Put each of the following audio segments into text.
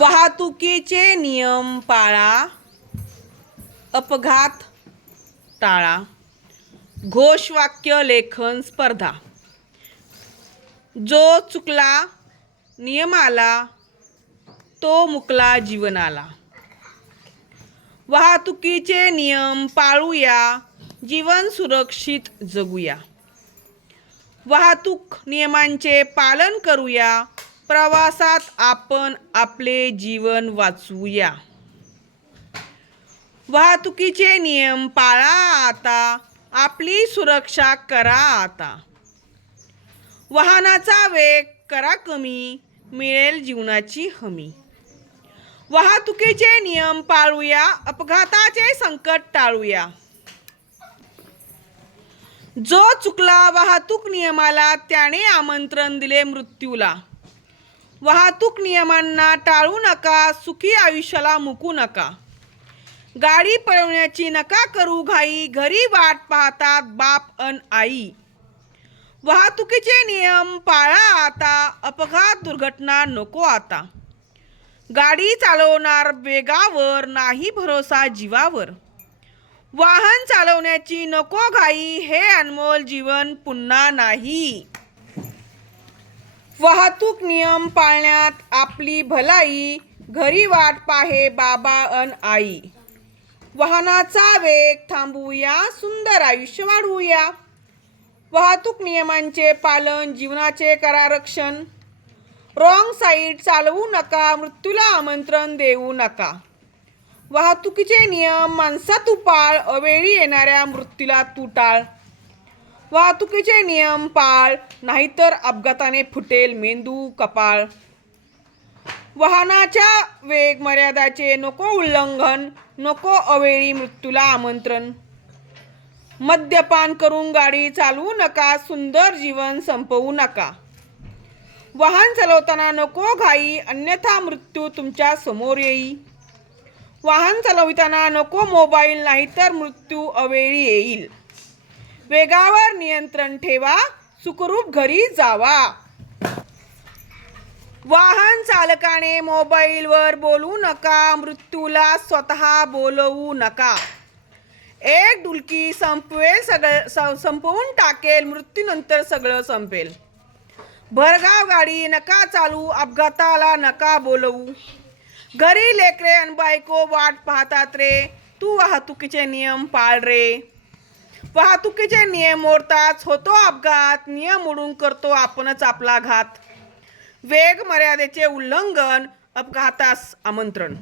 वाहतुकीचे नियम पाळा अपघात टाळा घोषवाक्य लेखन स्पर्धा जो चुकला नियमाला तो मुकला जीवनाला वाहतुकीचे नियम पाळूया जीवन सुरक्षित जगूया वाहतूक नियमांचे पालन करूया प्रवासात आपण आपले जीवन वाचवूया वाहतुकीचे नियम पाळा आता आपली सुरक्षा करा आता वाहनाचा वेग करा कमी मिळेल जीवनाची हमी वाहतुकीचे नियम पाळूया अपघाताचे संकट टाळूया जो चुकला वाहतूक नियमाला त्याने आमंत्रण दिले मृत्यूला वाहतूक नियमांना टाळू नका सुखी आयुष्याला मुकू नका गाडी पळवण्याची नका करू घाई घरी वाट पाहतात बाप अन आई वाहतुकीचे नियम पाळा आता अपघात दुर्घटना नको आता गाडी चालवणार वेगावर नाही भरोसा जीवावर वाहन चालवण्याची नको घाई हे अनमोल जीवन पुन्हा नाही वाहतूक नियम पाळण्यात आपली भलाई घरी वाट पाहे बाबा अन आई वाहनाचा वेग थांबवूया सुंदर आयुष्य वाढवूया वाहतूक नियमांचे पालन जीवनाचे करा रक्षण रॉंग साईड चालवू नका मृत्यूला आमंत्रण देऊ नका वाहतुकीचे नियम माणसात उपाळ अवेळी येणाऱ्या मृत्यूला तुटाळ वाहतुकीचे नियम पाळ नाहीतर अपघाताने फुटेल मेंदू कपाळ वाहनाच्या वेग मर्यादाचे नको उल्लंघन नको अवेळी मृत्यूला आमंत्रण मद्यपान करून गाडी चालवू नका सुंदर जीवन संपवू नका वाहन चालवताना नको घाई अन्यथा मृत्यू तुमच्या समोर येई वाहन चालविताना नको मोबाईल नाहीतर मृत्यू अवेळी येईल वेगावर नियंत्रण ठेवा सुखरूप घरी जावा वाहन चालकाने मोबाईलवर बोलू नका मृत्यूला स्वतः बोलवू नका एक डुलकी संपवेल सगळं संपवून टाकेल मृत्यूनंतर सगळं संपेल भरगाव गाडी नका चालू अपघाताला नका बोलवू घरी लेकरे आणि बायको वाट पाहतात रे तू वाहतुकीचे नियम पाळ रे वाहतुकीचे नियम मोडताच होतो अपघात नियम मोडून करतो आपणच आपला घात वेग मर्यादेचे उल्लंघन अपघातास आमंत्रण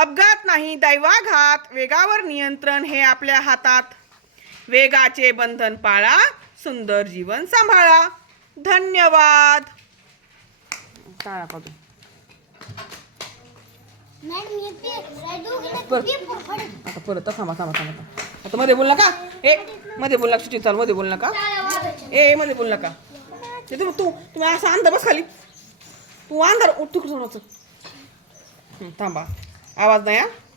अपघात नाही दैवाघात वेगावर नियंत्रण हे आपल्या हातात वेगाचे बंधन पाळा सुंदर जीवन सांभाळा धन्यवाद परत थांबा थांबा थांबा आता मध्ये बोल नका ए मध्ये बोल नका चालू मध्ये बोल नका ए मध्ये बोल नका तू तू तुम्ही असं अंधार बस खाली तू अंधार उठ तुकडं थांबा आवाज नाही हा